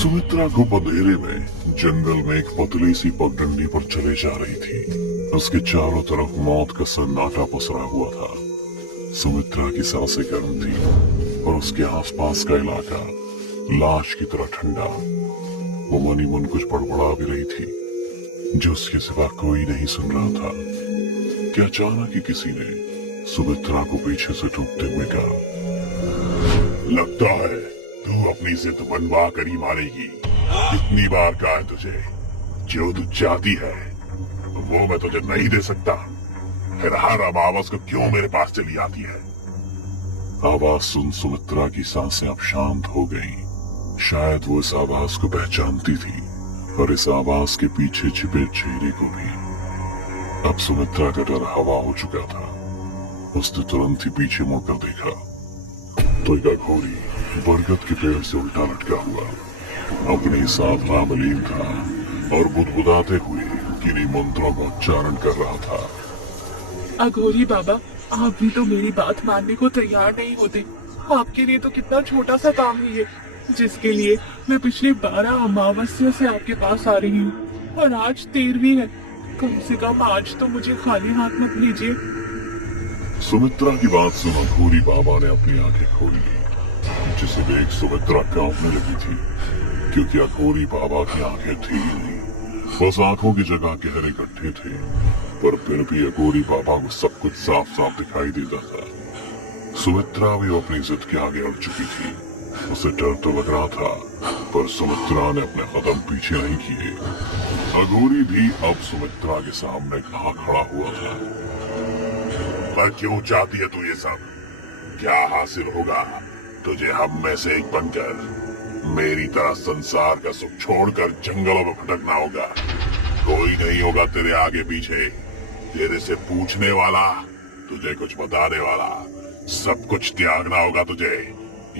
सुमित्रा को अंधेरे में जंगल में एक पतली सी पगडंडी पर चले जा रही थी। उसके चारों तरफ मौत का सन्नाटा पसरा हुआ था। सुमित्रा की सांसें गर्म थी और उसके आसपास का इलाका लाश की तरह ठंडा। वो मनी मन कुछ बड़बड़ा भी रही थी जो उसके सिवा कोई नहीं सुन रहा था कि अचानक ही किसी ने सुमित्रा को पीछे से टूटते हुए कहा, लगता है तू अपनी जिद मनवा कर ही मारेगी। इतनी बार कहा है तुझे, जो तू चाहती है वो मैं तुझे नहीं दे सकता। फिर हर आवाज को क्यों मेरे पास चली आती है? आवाज सुन सुमित्रा की सांसें अब शांत हो गईं। शायद वो इस आवाज को पहचानती थी और इस आवाज के पीछे छिपे चेहरे को भी। अब सुमित्रा का डर हवा हो चुका था। उसने तुरंत ही पीछे मुड़कर देखा तो एक अघोरी बरगद के पेड़ से उल्टा लटका हुआ अपनी साधना में लीन था और बुदबुदाते हुए किन्हीं मंत्रों का उच्चारण कर रहा था। अघोरी बाबा, आप भी तो मेरी बात मानने को तैयार नहीं होते। आपके लिए तो कितना छोटा सा काम है ये, जिसके लिए मैं पिछले 12 अमावस्या से आपके पास आ रही हूँ और आज 13वीं है। कम से कम आज तो मुझे खाली हाथ मत भेजिए। सुमित्रा की बात सुन अघोरी बाबा ने अपनी आंखें खोल ली, जिसे देख सुमित्रा कांपने लगी थी, क्योंकि अघोरी बाबा की आंखें थी ही नहीं, बस आंखों की जगह गहरे गड्ढे थे। पर फिर भी अघोरी बाबा को सब कुछ साफ साफ दिखाई देता था। सुमित्रा भी अपनी जिद के आगे अड़ चुकी थी। उसे डर तो लग रहा था, पर सुमित्रा ने अपने कदम पीछे नहीं किए। अघोरी भी अब सुमित्रा के सामने कहाँ खड़ा हुआ था। पर क्यों चाहती है तू ये सब? क्या हासिल होगा तुझे हम में से एक बनकर? मेरी तरह संसार का सुख छोड़कर जंगलों में भटकना होगा। कोई नहीं होगा तेरे आगे पीछे, तेरे से पूछने वाला, तुझे कुछ बताने वाला। सब कुछ त्यागना होगा तुझे,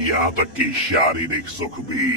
यहाँ तक कि शारीरिक सुख भी।